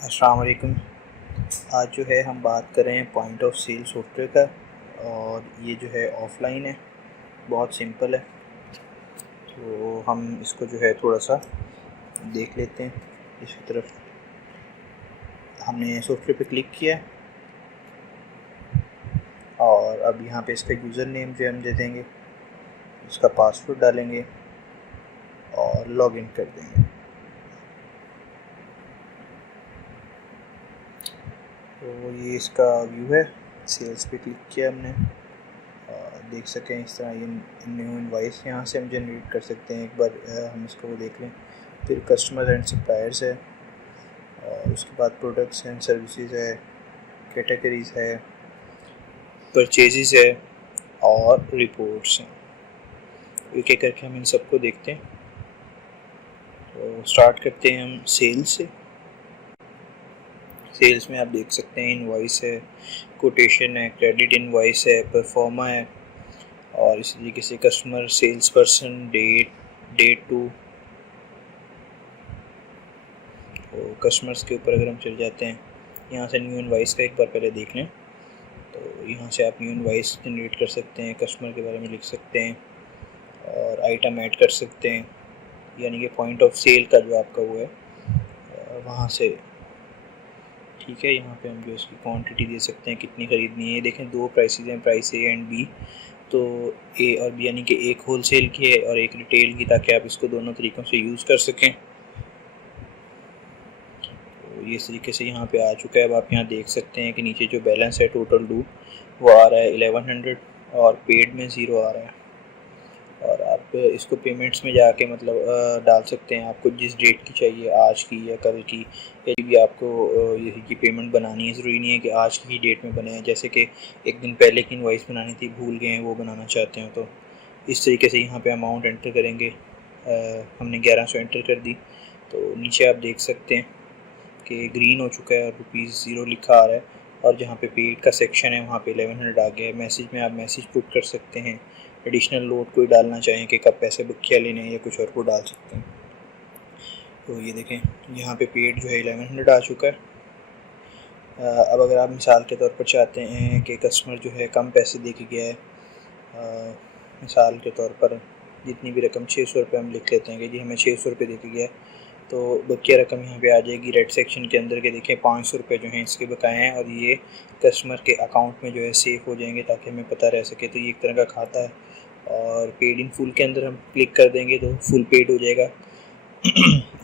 अस्सलाम वालेकुम। आज जो है हम बात कर रहे हैं पॉइंट ऑफ सेल सॉफ्टवेयर का। और ये जो है ऑफ़लाइन है, बहुत सिंपल है। तो हम इसको जो है थोड़ा सा देख लेते हैं। इसकी तरफ हमने सॉफ्टवेयर पे क्लिक किया है और अब यहाँ पे इसका यूज़र नेम जो हम दे देंगे, इसका पासवर्ड डालेंगे और लॉगिन कर देंगे। तो ये इसका व्यू है। सेल्स पे क्लिक किया हमने, देख सकें इस तरह ये न्यू इनवाइस यहाँ से हम जनरेट कर सकते हैं। एक बार हम इसको देख लें। फिर कस्टमर एंड सप्लायर्स है, और उसके बाद प्रोडक्ट्स एंड सर्विसेज है, कैटेगरीज है, परचेजेस है और रिपोर्ट्स हैं। एक एक करके हम इन सबको देखते हैं। तो स्टार्ट करते हैं हम सेल्स से। सेल्स में आप देख सकते हैं इनवॉइस है, कोटेशन है, क्रेडिट इनवॉइस है, परफॉर्मा है, और इसी तरीके से customer, sales person, date to. तो कस्टमर्स के ऊपर अगर हम चल जाते हैं, यहाँ से न्यू इनवॉइस का एक बार पहले देख लें। तो यहाँ से आप न्यू इनवॉइस जनरेट कर सकते हैं, कस्टमर के बारे में लिख सकते हैं और आइटम ऐड कर सकते हैं। यानी कि पॉइंट ऑफ सेल का जो आपका वो है वहाँ से, ठीक है। यहाँ पे हम जो इसकी क्वांटिटी दे सकते हैं, कितनी ख़रीदनी है। देखें दो प्राइसेस हैं, प्राइस ए एंड बी। तो ए और बी यानी कि एक होल सेल की है और एक रिटेल की, ताकि आप इसको दोनों तरीक़ों से यूज़ कर सकें। तो ये इस तरीके से यहाँ पे आ चुका है। अब आप यहाँ देख सकते हैं कि नीचे जो बैलेंस है टोटल ड्यू वो आ रहा है 1100 और पेड में 0 आ रहा है। और आप इसको पेमेंट्स में जाके मतलब डाल सकते हैं, आपको जिस डेट की चाहिए, आज की या कल की, या भी आपको यही की पेमेंट बनानी है। ज़रूरी नहीं है कि आज की ही डेट में बने। जैसे कि एक दिन पहले की इनवॉइस बनानी थी, भूल गए हैं, वो बनाना चाहते हैं, तो इस तरीके से यहाँ पे अमाउंट एंटर करेंगे। हमने 1100 एंटर कर दी। तो नीचे आप देख सकते हैं कि ग्रीन हो चुका है और ₹0 लिखा आ रहा है। और जहाँ पे पेड का सेक्शन है वहाँ पे 1100 आ गया है। मैसेज में आप मैसेज पुट कर सकते हैं। एडिशनल लोड कोई डालना चाहें कि कब पैसे बुक किया लेने या कुछ और को डाल सकते हैं। तो ये देखें यहाँ पे पेड जो है 1100 आ चुका है। अब अगर आप मिसाल के तौर पर चाहते हैं कि कस्टमर जो है कम पैसे दे के गया है, मिसाल के तौर पर जितनी भी रकम 600 रुपये हम लिख लेते हैं कि जी हमें 600 रुपये दे के गया है, तो बकिया रकम यहाँ पे आ जाएगी रेड सेक्शन के अंदर के। देखें 500 रुपये जो हैं इसके बकाए हैं और ये कस्टमर के अकाउंट में जो है सेव हो जाएंगे, ताकि हमें पता रह सके। तो ये एक तरह का खाता है। और पेड इन फुल के अंदर हम क्लिक कर देंगे तो फुल पेड हो जाएगा।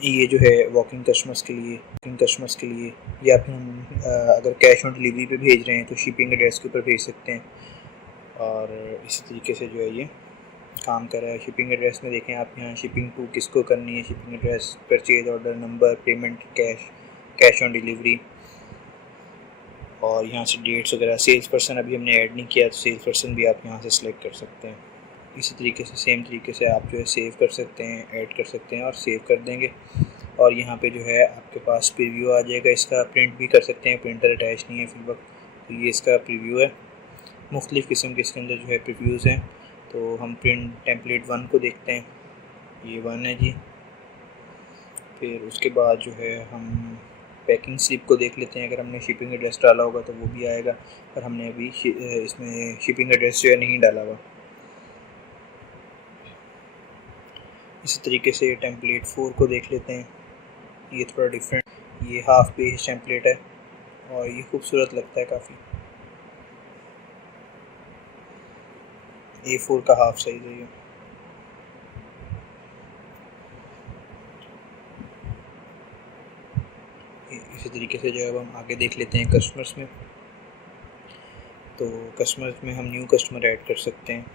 ये जो है वॉकिंग कस्टमर्स के लिए, या फिर हम अगर कैश ऑन डिलीवरी पे भेज रहे हैं तो शिपिंग एड्रेस के ऊपर भेज सकते हैं। और इसी तरीके से जो है ये काम कर रहा है। शिपिंग एड्रेस में देखें आप यहाँ शिपिंग टू किसको करनी है, shipping address, purchase order number, payment cash on delivery, और यहाँ से डेट्स वगैरह। सेल्स पर्सन अभी हमने ऐड नहीं किया, तो सेल्स पर्सन भी आप यहाँ से सिलेक्ट कर सकते हैं। इसी तरीके से सेम तरीके से आप जो है सेव कर सकते हैं, ऐड कर सकते हैं और सेव कर देंगे। और यहाँ पे जो है आपके पास प्रीव्यू आ जाएगा। इसका प्रिंट भी कर सकते हैं, प्रिंटर अटैच नहीं है फिल वक्त। तो ये इसका प्रीव्यू है। मुख्तलिफ़ किस्म के इसके अंदर जो है प्रीव्यूज़ हैं। तो हम प्रिंट टेम्पलेट 1 को देखते हैं। ये 1 है जी। फिर उसके बाद जो है हम पैकिंग स्लिप को देख लेते हैं। अगर हमने शिपिंग एड्रेस डाला होगा तो वो भी आएगा, पर हमने अभी इसमें शिपिंग एड्रेस जो है नहीं डाला हुआ। इसी तरीके से टेम्पलेट 4 को देख लेते हैं। ये थोड़ा डिफरेंट, ये हाफ पेज टेम्पलेट है और ये खूबसूरत लगता है काफ़ी। A4 का हाफ साइज़ है ये। इसी तरीके से जो है हम आगे देख लेते हैं कस्टमर्स में। तो कस्टमर्स में हम न्यू कस्टमर ऐड कर सकते हैं,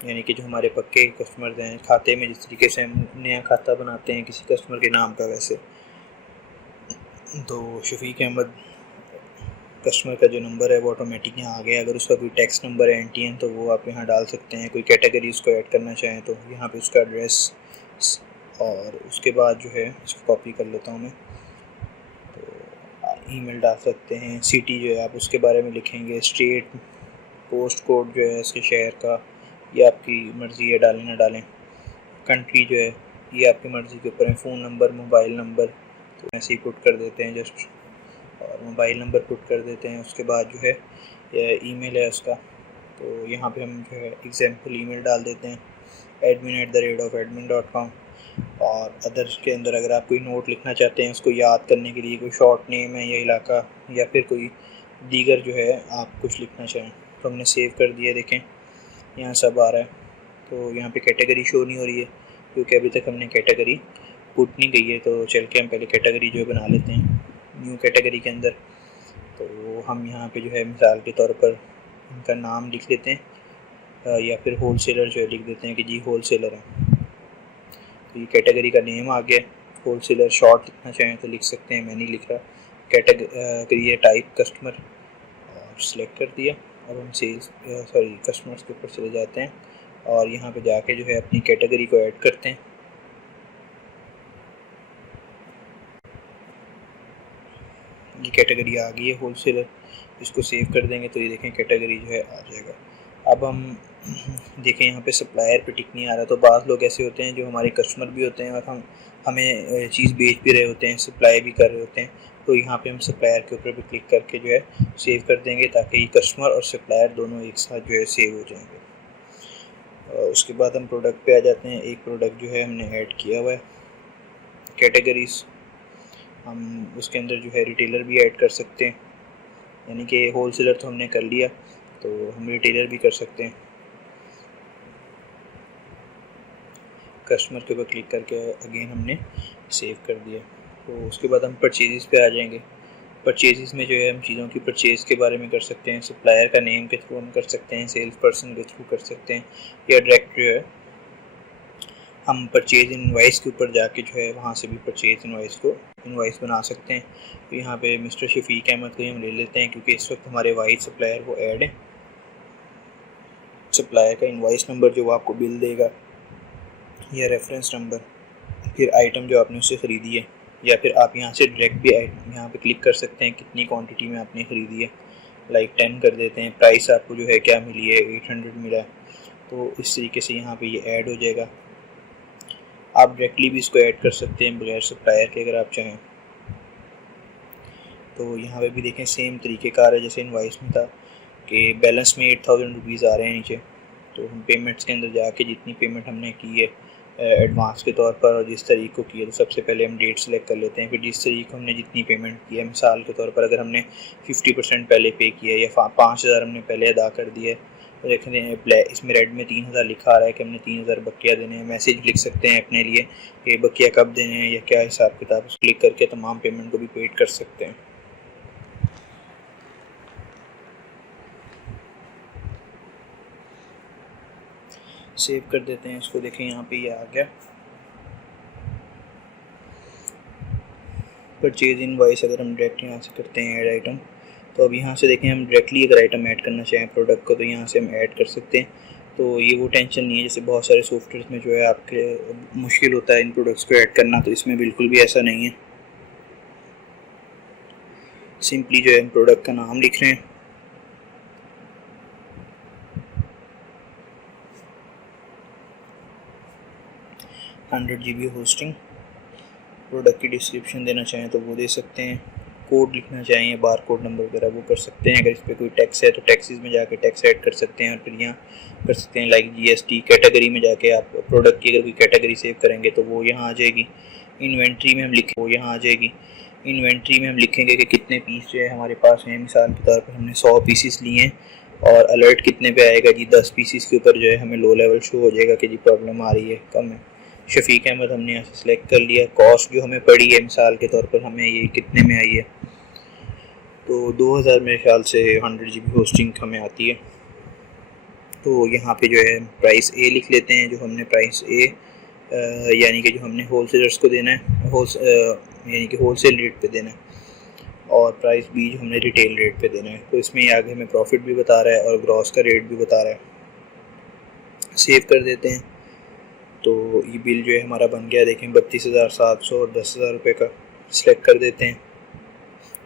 यानी कि जो हमारे पक्के कस्टमर्स हैं, खाते में जिस तरीके से हम नया खाता बनाते हैं किसी कस्टमर के नाम का, वैसे। तो शफीक अहमद कस्टमर का जो नंबर है वो ऑटोमेटिक यहाँ आ गया। अगर उसका कोई टैक्स नंबर है NTN तो वो आप यहाँ डाल सकते हैं। कोई कैटेगरी उसको ऐड करना चाहें तो यहाँ पे उसका एड्रेस, और उसके बाद जो है इसको कॉपी कर लेता हूँ मैं। तो ईमेल डाल सकते हैं। सिटी जो है आप उसके बारे में लिखेंगे। स्टेट, पोस्ट कोड जो है इसके शहर का, ये आपकी मर्ज़ी है डालें ना डालें। कंट्री जो है ये आपकी मर्ज़ी के ऊपर है। फ़ोन नंबर, मोबाइल नंबर, तो ऐसे ही पुट कर देते हैं जस्ट, और मोबाइल नंबर पुट कर देते हैं। उसके बाद जो है ईमेल है उसका, तो यहाँ पे हम जो है एग्जाम्पल ईमेल डाल देते हैं admin@admin.com। और अदर्स के अंदर अगर आप कोई नोट लिखना चाहते हैं उसको याद करने के लिए, कोई शॉर्ट नेम है या इलाका या फिर कोई दीगर जो है आप कुछ लिखना चाहें, तो हमने सेव कर दिया। देखें यहाँ सब आ रहा है। तो यहाँ पे कैटेगरी शो नहीं हो रही है क्योंकि अभी तक हमने कैटेगरी पुट नहीं गई है। तो चल के हम पहले कैटेगरी जो बना लेते हैं न्यू कैटेगरी के अंदर। तो हम यहाँ पे जो है मिसाल के तौर पर उनका नाम लिख लेते हैं या फिर होलसेलर जो है लिख देते हैं कि जी होलसेलर है। तो ये कैटेगरी का नेम आ गया। होलसेलर शॉर्ट लिखना चाहें तो लिख सकते हैं, मैं नहीं लिख रहा। कैटेगरी है टाइप कस्टमर और सिलेक्ट कर दिया। अब हम सेल्स कस्टमर्स के ऊपर चले जाते हैं और यहाँ पे जाके जो है अपनी कैटेगरी को ऐड करते हैं। ये कैटेगरी आ गई है होलसेलर, इसको सेव कर देंगे तो ये देखें कैटेगरी जो है आ जाएगा। अब हम देखें यहाँ पे सप्लायर पे टिक नहीं आ रहा। तो बाज़ लोग ऐसे होते हैं जो हमारे कस्टमर भी होते हैं और हमें चीज़ बेच भी रहे होते हैं, सप्लाई भी कर रहे होते हैं। तो यहाँ पे हम सप्लायर के ऊपर भी क्लिक करके जो है सेव कर देंगे ताकि कस्टमर और सप्लायर दोनों एक साथ जो है सेव हो जाएंगे। उसके बाद हम प्रोडक्ट पे आ जाते हैं। एक प्रोडक्ट जो है हमने ऐड किया हुआ है कैटेगरीज, हम उसके अंदर जो है रिटेलर भी ऐड कर सकते हैं, यानी कि होलसेलर तो हमने कर लिया तो हम रिटेलर भी कर सकते हैं। कस्टमर के ऊपर क्लिक करके अगेन हमने सेव कर दिया। तो उसके बाद हम परचेजेस पे आ जाएंगे। परचेजेस में जो है हम चीज़ों की परचेज़ के बारे में कर सकते हैं, सप्लायर का नेम के थ्रू हम कर सकते हैं, सेल्स पर्सन के थ्रू कर सकते हैं, या डायरेक्ट जो है हम परचेज इनवाइस के ऊपर जाके जो है वहाँ से भी परचेज इनवाइस बना सकते हैं। तो यहाँ पे मिस्टर शफीक अहमद को हम ले लेते हैं क्योंकि इस वक्त हमारे वाइड सप्लायर वो ऐड है। सप्लायर का इनवाइस नंबर जो वो आपको बिल देगा या रेफरेंस नंबर, फिर आइटम जो आपने उससे ख़रीदी है, या फिर आप यहाँ से डायरेक्ट भी यहाँ पे क्लिक कर सकते हैं कितनी क्वांटिटी में आपने ख़रीदी है, लाइक 10 कर देते हैं। प्राइस आपको जो है क्या मिली है, 800 मिला है। तो इस तरीके से यहाँ पे ये ऐड हो जाएगा। आप डायरेक्टली भी इसको ऐड कर सकते हैं बगैर सप्लायर के अगर आप चाहें। तो यहाँ पे भी देखें सेम तरीक़ेकार है जैसे इनवाइस में था कि बैलेंस में 8000 रुपीज़ आ रहे हैं नीचे। तो हम पेमेंट्स के अंदर जाके जितनी पेमेंट हमने की है एडवांस के तौर पर और जिस तरीक़ को किया, तो सबसे पहले हम डेट सेलेक्ट कर लेते हैं। फिर जिस तरीक़ को हमने जितनी पेमेंट की है, मिसाल के तौर पर अगर हमने 50% पहले पे किया है या 5000 हमने पहले अदा कर दिया है, तो देखें इसमें रेड में 3000 लिखा आ रहा है कि हमने 3000 बकिया देने हैं। मैसेज लिख सकते हैं अपने लिए कि बकिया कब देने हैं या क्या हिसाब किताब, उस क्लिक करके तमाम पेमेंट को भी पेड कर सकते हैं। सेव कर देते हैं इसको। देखें यहाँ पे ये आ गया परचेज इनवॉइस। अगर हम डायरेक्ट यहाँ से करते हैं ऐड आइटम, तो अब यहाँ से देखें हम डायरेक्टली अगर आइटम ऐड करना चाहें प्रोडक्ट को, तो यहाँ से हम ऐड कर सकते हैं। तो ये वो टेंशन नहीं है जैसे बहुत सारे सॉफ्टवेयर में जो है आपके मुश्किल होता है इन प्रोडक्ट्स को ऐड करना, तो इसमें बिल्कुल भी ऐसा नहीं है। सिंपली जो है हम प्रोडक्ट का नाम लिख रहे हैं, GB होस्टिंग। प्रोडक्ट की डिस्क्रिप्शन देना चाहें तो वो दे सकते हैं, कोड लिखना चाहें या बार कोड नंबर वगैरह वो कर सकते हैं। अगर इस पर कोई टैक्स है तो टैक्सेस में जाके टैक्स ऐड कर सकते हैं और फिर यहाँ कर सकते हैं लाइक GST। कैटेगरी में जाके आप प्रोडक्ट की अगर कोई कैटेगरी सेव करेंगे तो वो यहाँ आ जाएगी। इन्वेंट्री में हम लिखेंगे कि कितने पीस जो है हमारे पास हैं। मिसाल के तौर पर हमने 100 पीसीस लिए हैं और अलर्ट कितने पे आएगा जी, 10 पीसीस के ऊपर जो है हमें लो लेवल शो हो जाएगा कि जी प्रॉब्लम आ रही है, कम है। शफीक अहमद हमने यहाँ से सिलेक्ट कर लिया। कॉस्ट जो हमें पड़ी है मिसाल के तौर पर हमें ये कितने में आई है, तो 2000 मेरे ख्याल से 100 GB होस्टिंग हमें आती है। तो यहाँ पे जो है प्राइस ए लिख लेते हैं, जो हमने प्राइस ए यानी कि जो हमने होलसेलर्स को देना है, यानी कि होलसेल रेट पे देना है, और प्राइस बी जो हमने रिटेल रेट पे देना है। तो इसमें आगे हमें प्रॉफिट भी बता रहा है और ग्रॉस का रेट भी बता रहा है। सेव कर देते हैं। तो ये बिल जो है हमारा बन गया। देखें 32,700 और 10,000 रुपये का। सिलेक्ट कर देते हैं।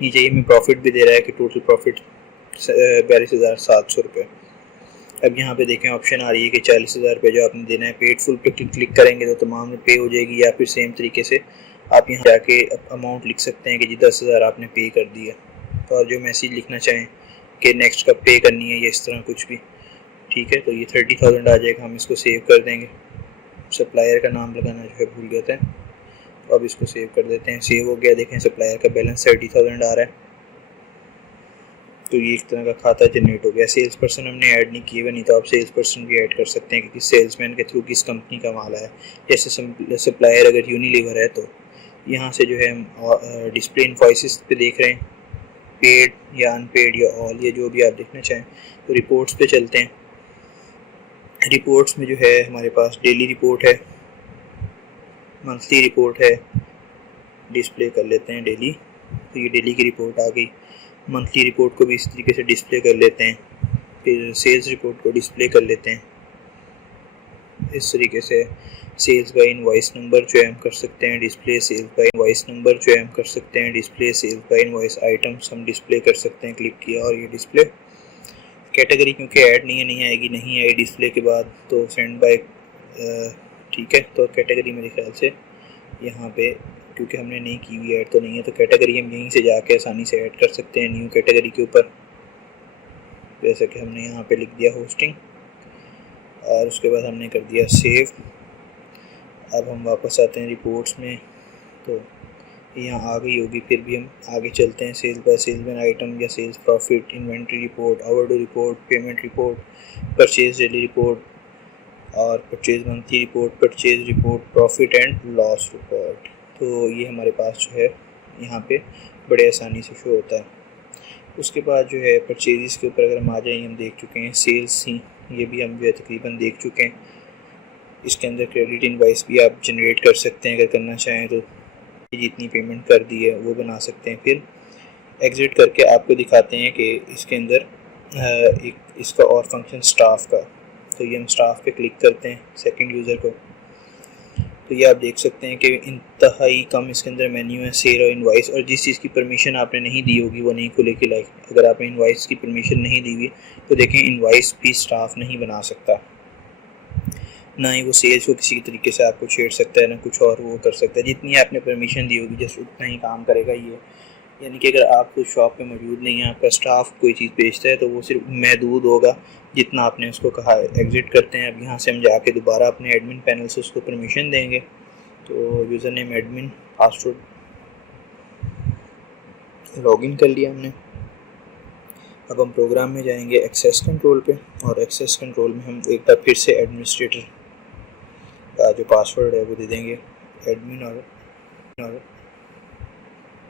नीचे ये हमें प्रॉफिट भी दे रहा है कि टोटल प्रॉफिट 42,700 रुपये। अब यहाँ पे देखें ऑप्शन आ रही है कि 40,000 रुपये जो आपने देना है पेड फुल पे क्लिक करेंगे तो तमाम पे हो जाएगी, या फिर सेम तरीके से आप यहाँ जाके अमाउंट लिख सकते हैं कि जी 10,000 आपने पे कर दिया, और जो मैसेज लिखना चाहें कि नेक्स्ट कब पे करनी है या इस तरह कुछ भी। ठीक है, तो ये 30,000 आ जाएगा। हम इसको सेव कर देंगे। सप्लायर का नाम लगाना जो है भूल गया था, तो अब इसको सेव कर देते हैं। सेव हो गया। देखें सप्लायर का बैलेंस 30,000 आ रहा है। तो ये एक तरह का खाता जनरेट हो गया। सेल्स पर्सन हमने ऐड नहीं किए हुए, नहीं तो आप सेल्स पर्सन भी ऐड कर सकते हैं, क्योंकि सेल्समैन के थ्रू किस कंपनी का माल है। जैसे सप्लायर अगर यूनिलीवर है तो यहाँ से जो है हम डिस्प्ले इनवॉइसेस पे देख रहे हैं, पेड या अनपेड या ऑल, या जो भी आप देखना चाहें। तो रिपोर्ट्स पे चलते हैं। रिपोर्ट्स में जो है हमारे पास डेली रिपोर्ट है, मंथली रिपोर्ट है, डिस्प्ले कर लेते हैं डेली। तो ये डेली की रिपोर्ट आ गई। मंथली रिपोर्ट को भी इस तरीके से डिस्प्ले कर लेते हैं। फिर सेल्स रिपोर्ट को डिस्प्ले कर लेते हैं इस तरीके से। सेल्स बाय इनवॉइस नंबर जो है हम कर सकते हैं display, sales by invoice number जो है हम कर सकते हैं display, sales by invoice items हम डिस्प्ले कर सकते हैं। क्लिक किया और ये डिस्प्ले। कैटेगरी क्योंकि ऐड नहीं आएगी, नहीं आई डिस्प्ले के बाद, तो सेंड बाय। ठीक है, तो कैटेगरी मेरे ख्याल से यहाँ पे क्योंकि हमने नहीं की हुई ऐड तो नहीं है, तो कैटेगरी हम यहीं से जाके आसानी से ऐड कर सकते हैं न्यू कैटेगरी के ऊपर। जैसे कि हमने यहाँ पे लिख दिया होस्टिंग, और उसके बाद हमने कर दिया सेव। अब हम वापस आते हैं रिपोर्ट्स में, तो यहाँ आ गई होगी। फिर भी हम आगे चलते हैं। सेल्स बाय सेल्समैन आइटम या sales profit, inventory report, hour report, payment report, purchase daily report और purchase monthly report, purchase report, profit and loss report. तो ये हमारे पास जो है यहाँ पे बड़े आसानी से शो होता है। उसके बाद जो है परचेज़ के ऊपर अगर हम आ जाएँ, हम देख चुके हैं। सेल्स ही ये भी हम जो है तकरीबन देख चुके हैं। इसके अंदर क्रेडिट इनवॉइस भी आप जनरेट कर सकते हैं अगर करना चाहें तो। जितनी पेमेंट कर दी है वो बना सकते हैं। फिर एग्ज़िट करके आपको दिखाते हैं कि इसके अंदर एक इसका और फंक्शन स्टाफ का। तो ये हम स्टाफ पे क्लिक करते हैं सेकंड यूज़र को, तो ये आप देख सकते हैं कि इंतहाई कम इसके अंदर मेन्यू है, सेल और इनवॉइस। और जिस चीज़ की परमिशन आपने नहीं दी होगी वो नहीं खुलेगी। लाइक अगर आपने इनवॉइस की परमिशन नहीं दी हुई तो देखें इनवॉइस भी स्टाफ नहीं बना सकता, ना ही वो सेल्स को किसी तरीके से आपको छेड़ सकता है, ना कुछ और वो कर सकता है। जितनी आपने परमिशन दी होगी जस्ट उतना ही काम करेगा ये। यानी कि अगर आप कुछ शॉप पे मौजूद नहीं है, आपका स्टाफ कोई चीज़ बेचता है, तो वो सिर्फ महदूद होगा जितना आपने उसको कहा है। एग्ज़िट करते हैं। अब यहाँ से हम जाके दोबारा अपने एडमिन पैनल से उसको परमिशन देंगे। तो user name admin, password, login कर लिया हमने। अब हम प्रोग्राम में जाएंगे एक्सेस कंट्रोल पे, और एक्सेस कंट्रोल में हम एक बार फिर से एडमिनिस्ट्रेटर का जो पासवर्ड है वो दे देंगे, एडमिन और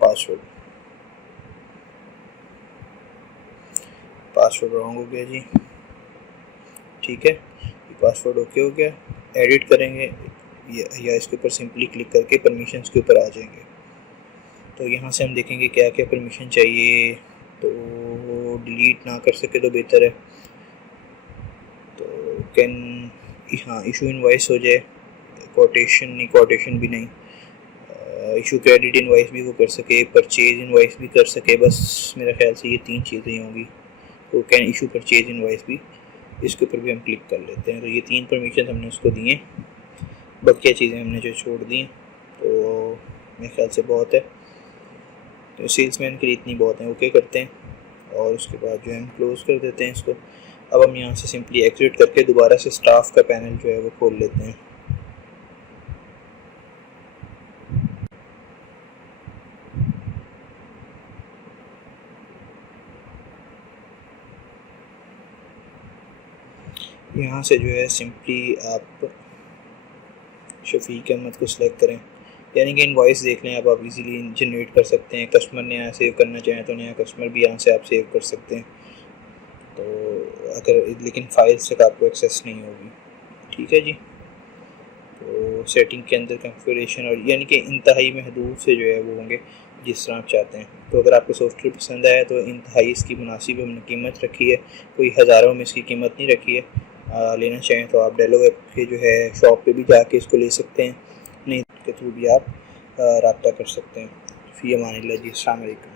पासवर्ड रॉन्ग हो गया जी। ठीक है, पासवर्ड ओके हो गया। एडिट करेंगे या इसके ऊपर सिंपली क्लिक करके परमिशंस के ऊपर आ जाएंगे। तो यहाँ से हम देखेंगे क्या क्या परमिशन चाहिए। तो डिलीट ना कर सके तो बेहतर है। तो कैन हाँ इशू इनवॉइस हो जाए, कोटेशन भी नहीं, इशू क्रेडिट इनवॉइस भी वो कर सके, परचेज इनवॉइस भी कर सके। बस मेरा ख्याल से ये 3 चीज़ें होंगी। तो कैन इशू परचेज इनवॉइस भी, इसके ऊपर भी हम क्लिक कर लेते हैं। तो ये 3 परमिशन हमने उसको दिए, बाकी चीज़ें हमने जो छोड़ दी, तो मेरे ख्याल से बहुत है। तो सेल्समैन के लिए इतनी बहुत है। ओके करते हैं और उसके बाद जो है हम क्लोज़ कर देते हैं इसको। अब हम यहाँ से सिंपली एग्जिट करके दोबारा से स्टाफ का पैनल जो है वो खोल लेते हैं। यहाँ से जो है सिंपली आप शफीक अहमद को सिलेक्ट करें, यानी कि इनवॉइस देख लें। अब आप इजीली जनरेट कर सकते हैं। कस्टमर ने यहाँ सेव करना चाहें तो नया कस्टमर भी यहाँ से आप सेव कर सकते हैं। तो अगर लेकिन फाइल्स तक आपको एक्सेस नहीं होगी। ठीक है जी। तो सेटिंग के अंदर कॉन्फ़िगरेशन और यानी कि इंतहाई महदूद से जो है वो होंगे जिस तरह आप चाहते हैं। तो अगर आपको सॉफ्टवेयर पसंद आया तो इंतहाई इसकी मुनासिब हमने कीमत रखी है, कोई हज़ारों में इसकी कीमत नहीं रखी है। लेना चाहें तो आप डेलो ऐप के जो है शॉप पे भी जाके इसको ले सकते हैं, नहीं के थ्रू भी आप रब्ता कर सकते हैं। फ़ी अमानिल्लाह जी, अस्सलाम वालेकुम।